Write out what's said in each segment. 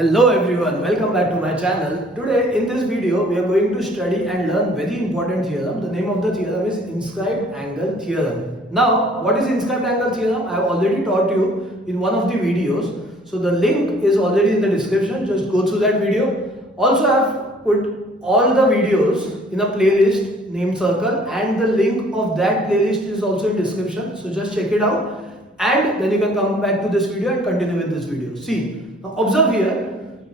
Hello everyone, welcome back to my channel. Today in this video we are going to study and learn very important theorem. The name of the theorem is Inscribed Angle Theorem. Now what is Inscribed Angle Theorem? I have already taught you in one of the videos. So the link is already in the description, just go through that video. Also I have put all the videos in a playlist named Circle and the link of that playlist is also in description. So just check it out and then you can come back to this video and continue with this video. See. Now observe here,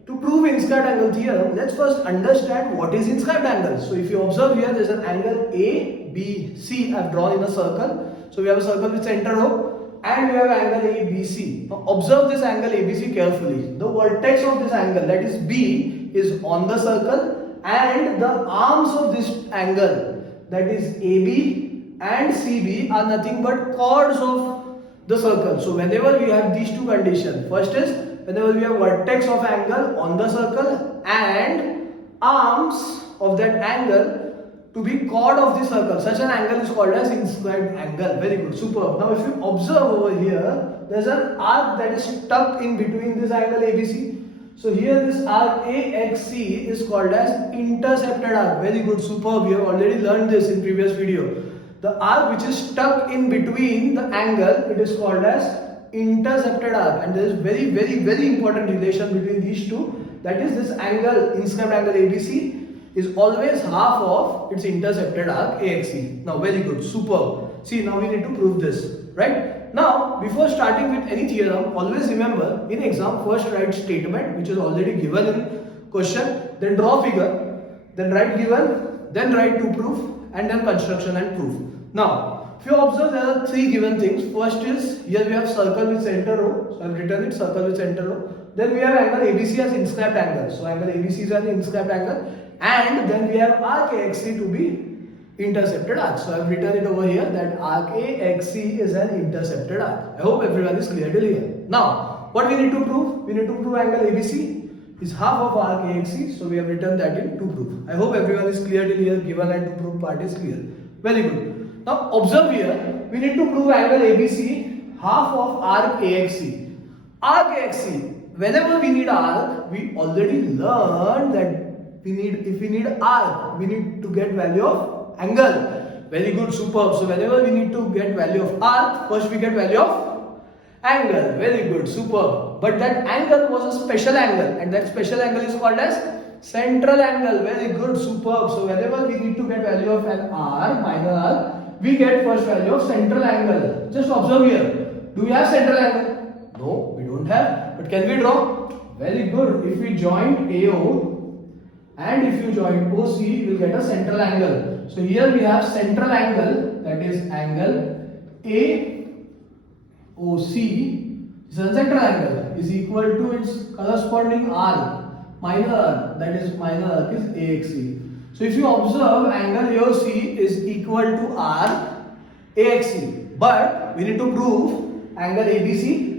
to prove inscribed angle theorem, let's first understand what is inscribed angle. So if you observe here, there is an angle A, B, C I have drawn in a circle. So we have a circle with center O and we have angle ABC. Now observe this angle ABC carefully. The vertex of this angle, that is B, is on the circle and the arms of this angle, that is AB and CB, are nothing but chords of the circle. So whenever we have these two conditions, first is whenever we have vertex of angle on the circle and arms of that angle to be chord of the circle, such an angle is called as inscribed angle. Very good, superb. Now if you observe over here, there is an arc that is stuck in between this angle ABC. So here this arc AXC is called as intercepted arc. Very good, superb. We have already learned this in previous video. The arc which is stuck in between the angle, it is called as intercepted arc, and there is very important relation between these two, that is this angle, inscribed angle ABC is always half of its intercepted arc AXC. Now very good, superb. See, now we need to prove this, right? Now before starting with any theorem, always remember in exam first write statement which is already given in question, then draw figure, then write given, then write to proof, and then construction and proof. Now if you observe, there are three given things. First is, here we have circle with center O. So I have written it, circle with center O. Then we have angle ABC as inscribed angle. So angle ABC is an inscribed angle. And then we have arc AXC to be intercepted arc. So I have written it over here that arc AXC is an intercepted arc. I hope everyone is clear till here. Now, what we need to prove? We need to prove angle ABC is half of arc AXC. So we have written that in to prove. I hope everyone is clear till here. Given and to prove part is clear. Very good. Now observe here, we need to prove angle ABC half of arc AXC. Arc AXC, whenever we need arc, we already learned that if we need arc, we need to get value of angle. Very good, superb. So whenever we need to get value of arc, first we get value of angle. Very good, superb. But that angle was a special angle, and that special angle is called as central angle. Very good, superb. So whenever we need to get value of an R, minor R, we get first value of central angle. Just observe here. Do we have central angle? No, we don't have. But can we draw? Very good. If we join AO and if you join OC, we will get a central angle. So here we have central angle, that is angle AOC is a central angle, is equal to its corresponding arc, minor arc, that is minor arc is AXC. So if you observe, angle AOC is equal to arc AXC, but we need to prove angle ABC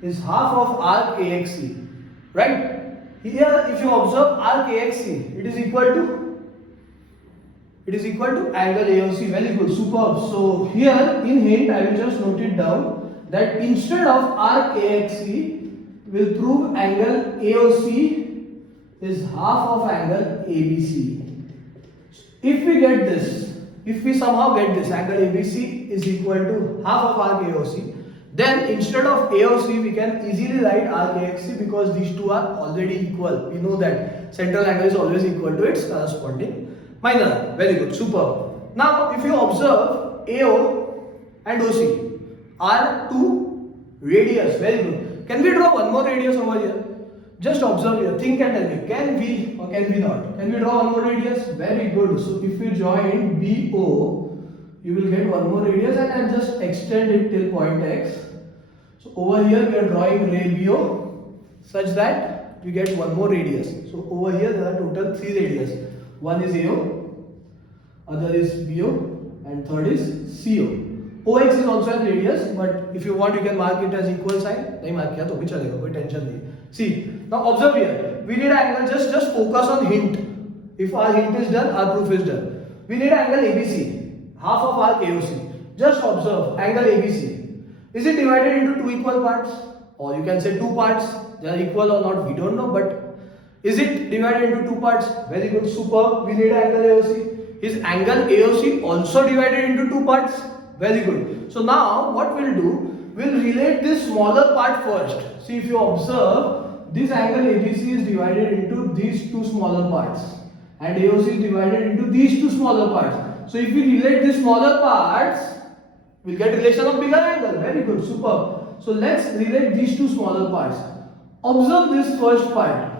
is half of arc AXC, right? Here if you observe arc AXC, it is equal to angle AOC. Very good, superb. So here in hint I will just note it down that instead of arc AXC, we will prove angle AOC is half of angle ABC. If we get this, if we somehow get this, angle ABC is equal to half of arc AOC, then instead of AOC we can easily write arc AXC because these two are already equal. We know that central angle is always equal to its corresponding minor. Very good, superb. Now if you observe, AO and OC are two radius. Very good. Can we draw one more radius over here? Just observe here, think and tell me, can we or can we not? Can we draw one more radius? Very good. So if you join BO, you will get one more radius and I'll just extend it till point X. So over here we are drawing ray BO such that we get one more radius. So over here there are total three radius. One is AO, other is BO and third is CO. OX is also a radius, but if you want you can mark it as equal sign. नहीं mark किया तो भी चलेगा, कोई tension नहीं. See, now observe here. We need angle, just focus on hint. If our hint is done, our proof is done. We need angle ABC, half of arc AOC. Just observe angle ABC. Is it divided into two equal parts? or you can say two parts. They are equal or not, we don't know, but is it divided into two parts? Very good, superb. We need angle AOC. Is angle AOC also divided into two parts? Very good. So now what we'll do, we'll relate this smaller part first. See, if you observe, this angle ABC is divided into these two smaller parts, and AOC is divided into these two smaller parts. So if we relate the smaller parts, we'll get relation of bigger angle. Very good, superb. So let's relate these two smaller parts. Observe this first part.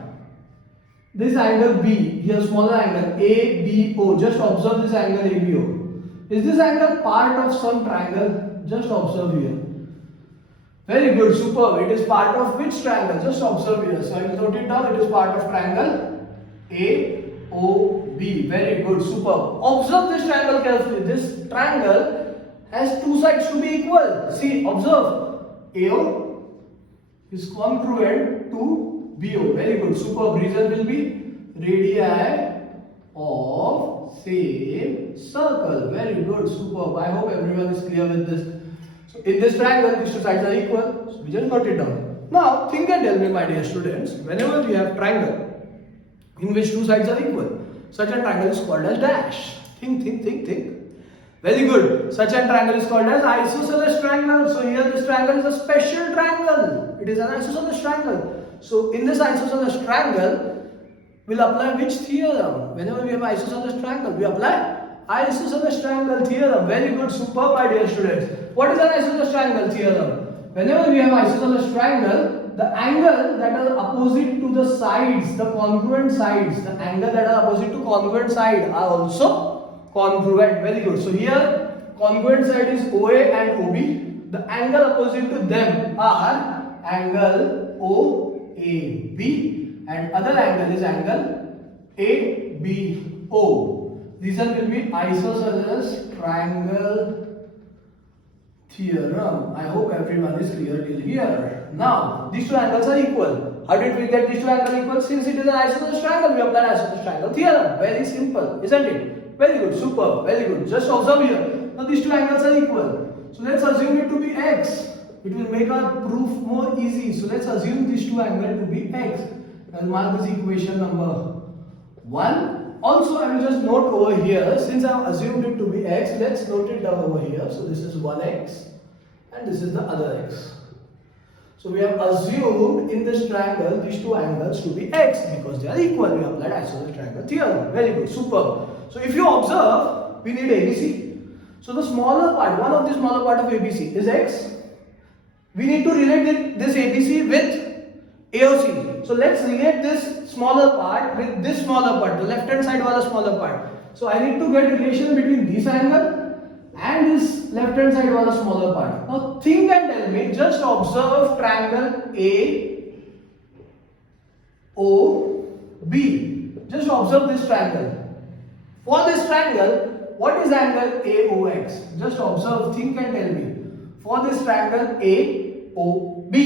This angle B, here smaller angle ABO. Just observe this angle ABO. Is this angle part of some triangle? Just observe here. Very good, superb. It is part of which triangle? Just observe here. So I will note it down. It is part of triangle AOB. Very good, superb. Observe this triangle carefully. This triangle has two sides to be equal. See, observe. AO is congruent to BO. Very good, superb. Reason will be radii of same circle. Very good, superb. I hope everyone is clear with this. So in this triangle, these two sides are equal. So we just got it down. Now think and tell me, my dear students, whenever we have triangle in which two sides are equal, such a triangle is called as dash. Think. Very good. Such a triangle is called as isosceles triangle. So here this triangle is a special triangle. It is an isosceles triangle. So in this isosceles triangle, we'll apply which theorem? Whenever we have isosceles triangle, we apply isosceles triangle theorem. Very good, superb, my dear students. What is an isosceles triangle theorem? Whenever we have isosceles triangle, the angle that are opposite to the sides, the congruent sides, the angle that are opposite to congruent side are also congruent. Very good. So here congruent side is OA and OB. The angle opposite to them are angle OAB and other angle is angle ABO. Reason will be isosceles triangle theorem. I hope everyone is clear till here. Now, these two angles are equal. How did we get these two angles equal? Since it is an isosceles triangle, we apply isosceles triangle theorem. Very simple, isn't it? Very good, superb, very good. Just observe here. Now, these two angles are equal. So, let's assume it to be x. It will make our proof more easy. So, let's assume these two angles to be x. I'll mark this equation number 1. Also, I will just note over here, since I have assumed it to be x, let's note it down over here. So this is 1x and this is the other x. So we have assumed in this triangle these two angles to be x because they are equal. We applied isosceles triangle theorem. Very good, superb. So if you observe, we need ABC. So the smaller part, one of the smaller part of ABC is x. We need to relate this ABC with AOC. So let's relate this smaller part with this smaller part. The left hand side was a smaller part. So I need to get relation between this angle and this left hand side was a smaller part. Now think and tell me, just observe triangle AOB. Just observe this triangle. For this triangle, what is angle AOX? Just observe, think and tell me. For this triangle AOB,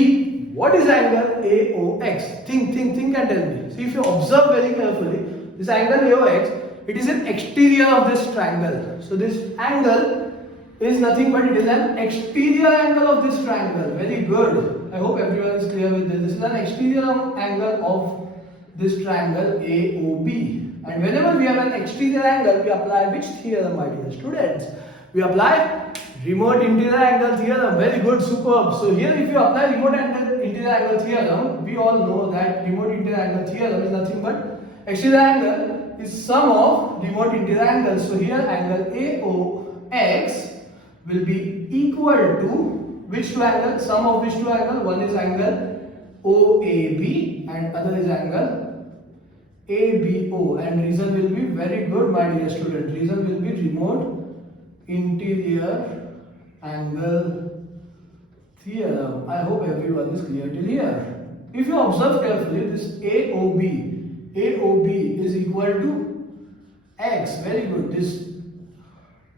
what is angle AOX? Think and tell me. See, if you observe very carefully, this angle AOX, it is an exterior of this triangle. So this angle is nothing but it is an exterior angle of this triangle. Very good. I hope everyone is clear with this. This is an exterior angle of this triangle AOB. And whenever we have an exterior angle, we apply which theorem, my dear students? We apply remote interior angle theorem. Very good, superb. So here if you apply remote interior angle theorem, we all know that remote interior angle theorem is nothing but exterior angle is sum of remote interior angles. So here angle AOX will be equal to which two angles? Sum of which two angles? One is angle OAB and other is angle ABO, and reason will be very good, my dear student. Reason will be remote interior angle theorem. I hope everyone is clear till here. If you observe carefully, this AOB is equal to x. Very good. This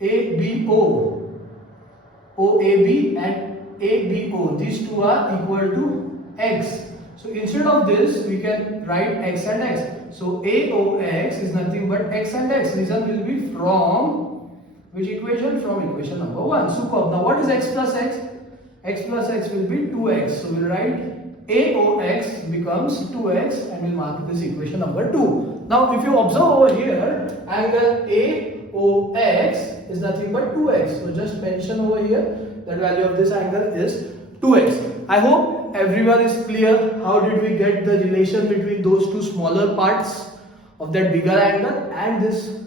ABO, OAB and ABO, these two are equal to x. So instead of this, we can write x and x. So AOX is nothing but x and x. Reason will be from which equation? From equation number 1. Superb. Now what is x plus x? x plus x will be 2x. So we'll write AOX becomes 2x and we'll mark this equation number 2. Now if you observe over here, angle AOX is nothing but 2x. So just mention over here that value of this angle is 2x. I hope everyone is clear how did we get the relation between those two smaller parts of that bigger angle and this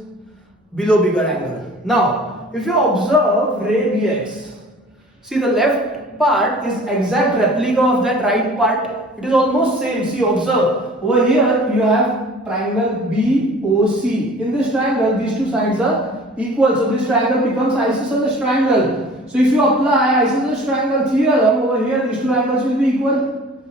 below bigger angle. Now if you observe ray BX, see the left part is exact replica of that right part. It is almost same. See, observe over here you have triangle BOC. In this triangle these two sides are equal, so this triangle becomes isosceles triangle. So if you apply isosceles triangle theorem over here, these two angles will be equal,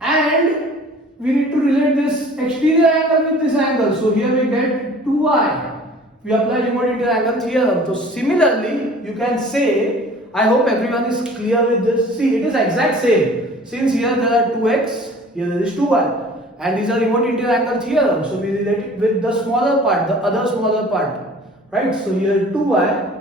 and we need to relate this exterior angle with this angle. So here we get 2y. We apply remote interior angle theorem. So similarly, you can say, I hope everyone is clear with this. See, it is exact same. Since here there are 2x, here there is 2y, and these are remote interior angle theorem. So we relate it with the smaller part, the other smaller part, right? So here 2y.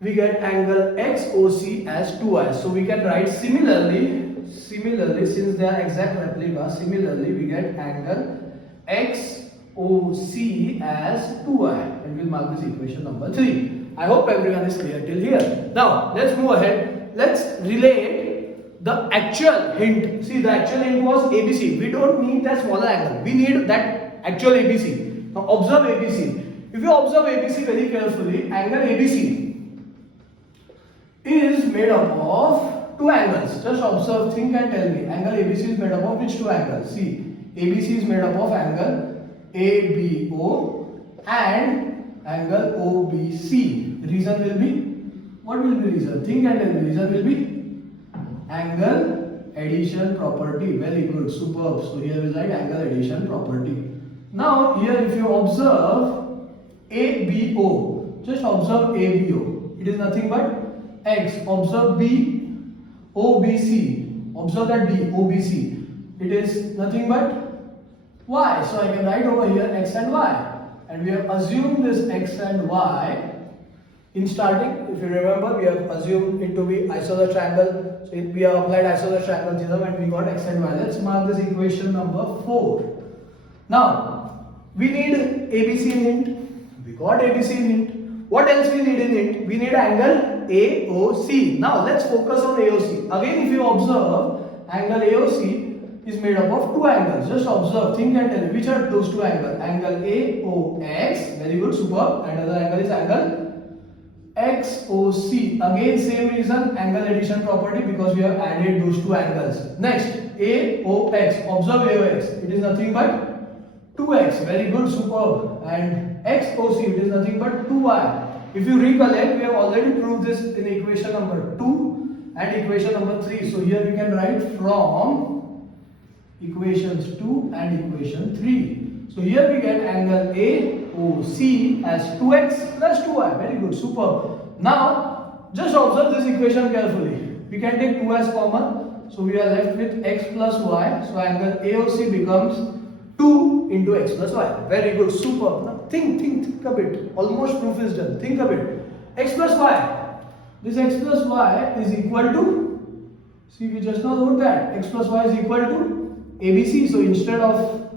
We get angle XOC as 2y. So we can write similarly since they are exact replica, similarly we get angle XOC as 2y and we'll mark this equation number 3. I hope everyone is clear till here. Now let's move ahead. Let's relate the actual hint. See, the actual hint was ABC. We don't need that smaller angle. We need that actual ABC. Now observe ABC. If you observe ABC very carefully, angle ABC is made up of two angles. Just observe, think and tell me. Angle ABC is made up of which two angles? See, ABC is made up of angle ABO and angle OBC. Reason will be, what will be reason? Think and tell me. Reason will be angle addition property. Very good, superb. So here we write angle addition property. Now here if you observe ABO, just observe ABO. It is nothing but X. Observe B, OBC. Observe that B, OBC. It is nothing but Y. So I can write over here X and Y. And we have assumed this X and Y in starting. If you remember, we have assumed it to be isosceles triangle. So we have applied isosceles triangle theorem and we got X and Y. Let's mark this equation number 4. Now, we need ABC in hint. We got ABC in hint. What else we need in it? We need angle AOC. Now let's focus on AOC. Again, if you observe, angle AOC is made up of two angles. Just observe, think and tell me which are those two angles. Angle AOX, very good, superb. And another angle is angle XOC. Again, same reason, angle addition property, because we have added those two angles. Next, AOX. Observe AOX. It is nothing but 2x. Very good, superb. And XOC, it is nothing but 2y. If you recollect, we have already proved this in equation number 2 and equation number 3. So here we can write from equations 2 and equation 3. So here we get angle AOC as 2x plus 2y. Very good, superb. Now, just observe this equation carefully. We can take 2 as common. So we are left with x plus y. So angle AOC becomes 2 into x plus y. Very good, superb. Now think a bit. Almost proof is done. Think a bit. X plus y. This x plus y is equal to, see, we just now wrote that x plus y is equal to ABC. So instead of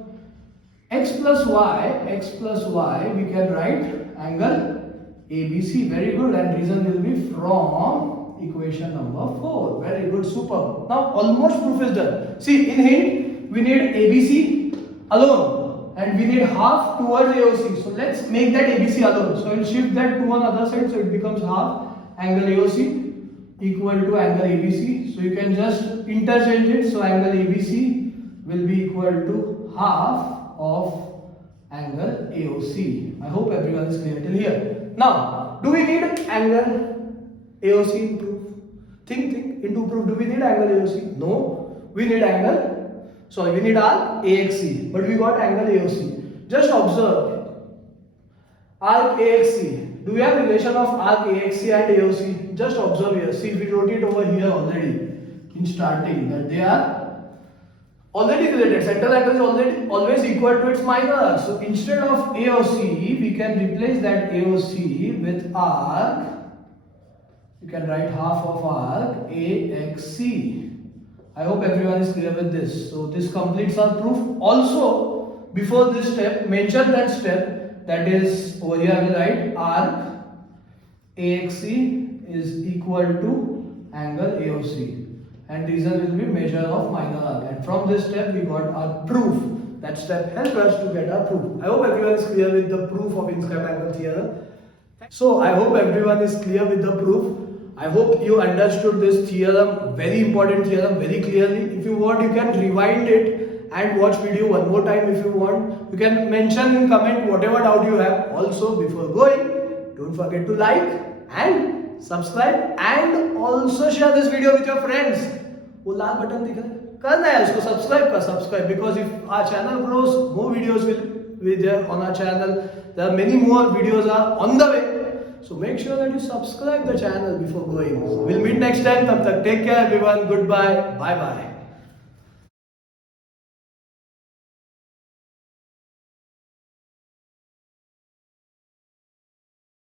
x plus y, we can write angle ABC. Very good. And reason will be from equation number 4. Very good, superb. Now almost proof is done. See, in hint, we need ABC alone. And we need half towards AOC. So let's make that ABC alone. So we'll shift that to on other side. So it becomes half angle AOC equal to angle ABC. So you can just interchange it. So angle ABC will be equal to half of angle AOC. I hope everyone is clear till here. Now, do we need angle AOC in proof? Think into proof. Do we need angle AOC? No. We need angle. Sorry, we need arc AXC, but we got angle AOC. Just observe arc AXC. Do we have relation of arc AXC and AOC? Just observe here. See, we wrote it over here already in starting that they are already related. Central angle is always equal to its minor arc. So instead of AOC, we can replace that AOC with arc. you can write half of arc AXC. I hope everyone is clear with this. So this completes our proof. Also, before this step, mention that step, that is over here I will write arc AXC is equal to angle AOC. And reason will be measure of minor arc. And from this step we got our proof. That step helped us to get our proof. I hope everyone is clear with the proof of inscribed angle theorem. So I hope everyone is clear with the proof. I hope you understood this theorem, very important theorem, very clearly. If you want, you can rewind it and watch video one more time if you want. You can mention in comment whatever doubt you have. Also, before going, don't forget to like and subscribe and also share this video with your friends. वो लाल button दिख रहा है, करना है उसको subscribe because if our channel grows, more videos will be there on our channel. There are many more videos are on the way. So make sure that you subscribe the channel before going. We'll meet next time. Tab tak take care everyone. Goodbye. Bye bye.